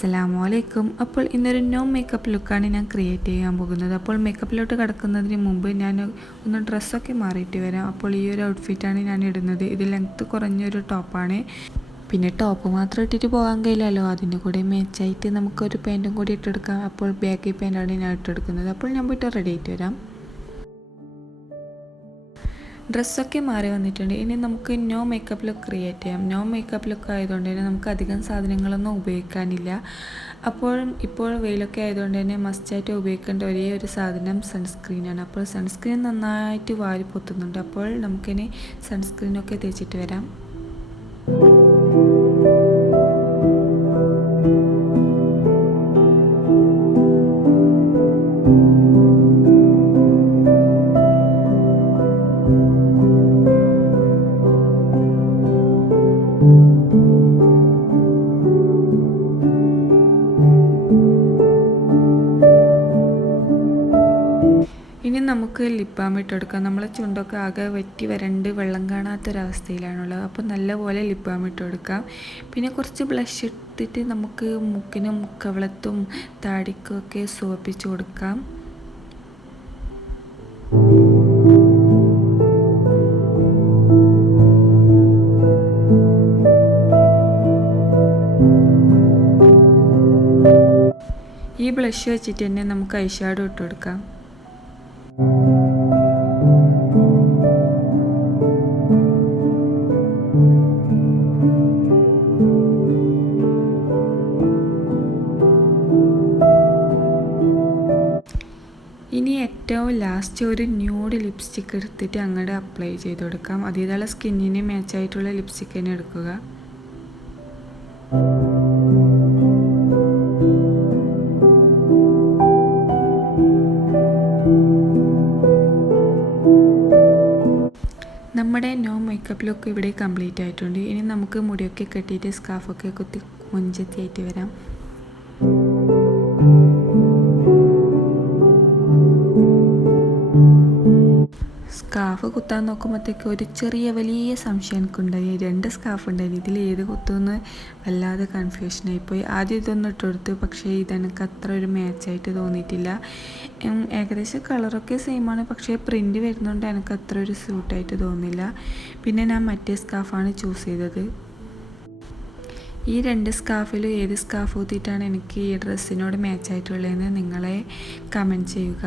അസ്സലാമലൈക്കും. അപ്പോൾ ഇന്നൊരു നോ മേക്കപ്പ് ലുക്കാണ് ഞാൻ ക്രിയേറ്റ് ചെയ്യാൻ പോകുന്നത്. അപ്പോൾ മേക്കപ്പിലോട്ട് കിടക്കുന്നതിന് മുമ്പ് ഞാൻ ഒന്ന് ഡ്രസ്സൊക്കെ മാറിയിട്ട് വരാം. അപ്പോൾ ഈ ഒരു ഔട്ട്ഫിറ്റാണ് ഞാൻ ഇടുന്നത്. ഇത് ലെങ്ത്ത് കുറഞ്ഞൊരു ടോപ്പാണ്. പിന്നെ ടോപ്പ് മാത്രം ഇട്ടിട്ട് പോകാൻ കഴിയില്ലല്ലോ, അതിൻ്റെ കൂടെ മാച്ചായിട്ട് നമുക്കൊരു പാൻറ്റും കൂടി ഇട്ടെടുക്കാം. അപ്പോൾ ബാക്കി പാൻറ്റാണ് ഞാൻ ഇട്ടെടുക്കുന്നത്. അപ്പോൾ ഞാൻ പോയിട്ട് റെഡി ആയിട്ട് വരാം. ഡ്രസ്സൊക്കെ മാറി വന്നിട്ടുണ്ട്. ഇനി നമുക്ക് നോ മേക്കപ്പ് ലുക്ക് ക്രിയേറ്റ് ചെയ്യാം. നോ മേക്കപ്പ് ലുക്ക് ആയതുകൊണ്ട് തന്നെ നമുക്ക് അധികം സാധനങ്ങളൊന്നും ഉപയോഗിക്കാനില്ല. ഇപ്പോൾ വെയിലൊക്കെ ആയതുകൊണ്ട് തന്നെ മസ്റ്റായിട്ട് ഉപയോഗിക്കേണ്ട ഒരേ ഒരു സാധനം സൺസ്ക്രീനാണ്. അപ്പോൾ സൺസ്ക്രീൻ നന്നായിട്ട് വാരി പൊത്തുന്നുണ്ട്. അപ്പോൾ നമുക്കിനി സൺസ്ക്രീനൊക്കെ തേച്ചിട്ട് വരാം. ഇനി നമുക്ക് ലിപ് ബാം ഇട്ടെടുക്കാം. നമ്മളെ ചുണ്ടൊക്കെ ആകെ വറ്റി വരണ്ട് വെള്ളം കാണാത്തൊരവസ്ഥയിലാണുള്ളത്. അപ്പോൾ നല്ലപോലെ ലിപ് ബാം ഇട്ടെടുക്കാം. പിന്നെ കുറച്ച് ബ്ലഷ് ഇട്ടിട്ട് നമുക്ക് മുക്കിനും മുക്കവളത്തും താടിക്കും ഒക്കെ സോപ്പിച്ച് കൊടുക്കാം. ഈ ബ്ലഷ് വെച്ചിട്ട് തന്നെ നമുക്ക് ഐ ഷാഡോ ഇട്ട് കൊടുക്കാം. ഇനി ഏറ്റവും ലാസ്റ്റ് ഒരു ന്യൂഡ് ലിപ്സ്റ്റിക്ക് എടുത്തിട്ട് അങ്ങോട്ട് അപ്ലൈ ചെയ്ത് കൊടുക്കാം. അതേപോലെ സ്കിന്നിന് മാച്ചായിട്ടുള്ള ലിപ്സ്റ്റിക്ക് തന്നെ എടുക്കുക. നമ്മുടെ നോ മേക്കപ്പ് ലുക്ക് ഇവിടെ കംപ്ലീറ്റ് ആയിട്ടുണ്ട്. ഇനി നമുക്ക് മുടിയൊക്കെ കെട്ടിയിട്ട് സ്കാർഫൊക്കെ കുത്തി മുഞ്ചത്തിയായിട്ട് വരാം. സ്കാർഫ് കുത്താൻ നോക്കുമ്പോഴത്തേക്ക് ഒരു വലിയ സംശയം എനിക്കുണ്ടായി. 2 സ്കാർഫ് ഉണ്ടായി. ഇതിൽ ഏത് കുത്തുമെന്ന് വല്ലാതെ കൺഫ്യൂഷനായിപ്പോയി. ആദ്യം ഇതൊന്നും ഇട്ടെടുത്ത്, പക്ഷേ ഇതെനിക്ക് അത്ര ഒരു മാച്ചായിട്ട് തോന്നിയിട്ടില്ല. ഏകദേശം കളറൊക്കെ സെയിമാണ്, പക്ഷേ പ്രിൻ്റ് വരുന്നതുകൊണ്ട് എനിക്ക് അത്ര ഒരു സ്യൂട്ടായിട്ട് തോന്നില്ല. പിന്നെ ഞാൻ മറ്റേ സ്കാർഫാണ് ചൂസ് ചെയ്തത്. ഈ 2 സ്കാർഫിലും ഏത് സ്കാർഫ് കുത്തിയിട്ടാണ് എനിക്ക് ഈ ഡ്രസ്സിനോട് മാച്ചായിട്ടുള്ളതെന്ന് നിങ്ങളെ കമൻറ്റ് ചെയ്യുക.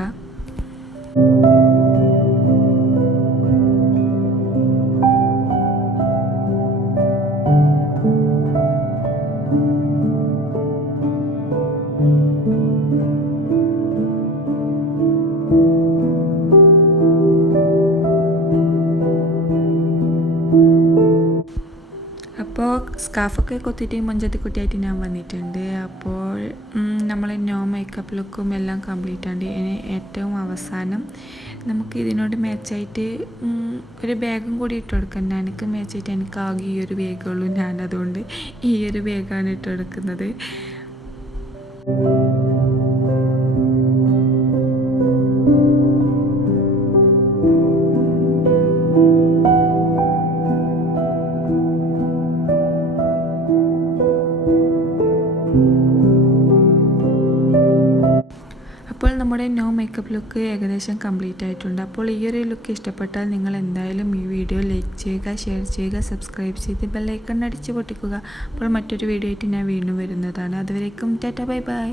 അപ്പോൾ സ്കാർഫൊക്കെ കൊത്തിയിട്ട് മഞ്ചത്തി കുട്ടിയായിട്ട് ഞാൻ വന്നിട്ടുണ്ട്. അപ്പോൾ നമ്മൾ നോ മേക്കപ്പ് ലുക്കും എല്ലാം കംപ്ലീറ്റ് ആണ്. ഇനി ഏറ്റവും അവസാനം നമുക്ക് ഇതിനോട് മാച്ചായിട്ട് ഒരു ബാഗും കൂടി ഇട്ട് കൊടുക്കാം. എനിക്ക് മാച്ചായിട്ട് എനിക്ക് ആകെ ഈ ഒരു ബാഗുള്ളൂ. ഞാനതുകൊണ്ട് ഈ ഒരു ബാഗാണ് ഇട്ട് കൊടുക്കുന്നത്. അപ്പോൾ നമ്മുടെ നോ മേക്കപ്പ് ലുക്ക് ഏകദേശം കംപ്ലീറ്റ് ആയിട്ടുണ്ട്. അപ്പോൾ ഈ ഒരു ലുക്ക് ഇഷ്ടപ്പെട്ടാൽ നിങ്ങൾ എന്തായാലും ഈ വീഡിയോ ലൈക്ക് ചെയ്യുക, ഷെയർ ചെയ്യുക, സബ്സ്ക്രൈബ് ചെയ്ത് ബെല്ലൈക്കൺ അടിച്ച് പൊട്ടിക്കുക. അപ്പോൾ മറ്റൊരു വീഡിയോ ആയിട്ട് ഞാൻ വീണ്ടും വരുന്നതാണ്. അതുവരേക്കും ടാറ്റ ബൈ ബൈ.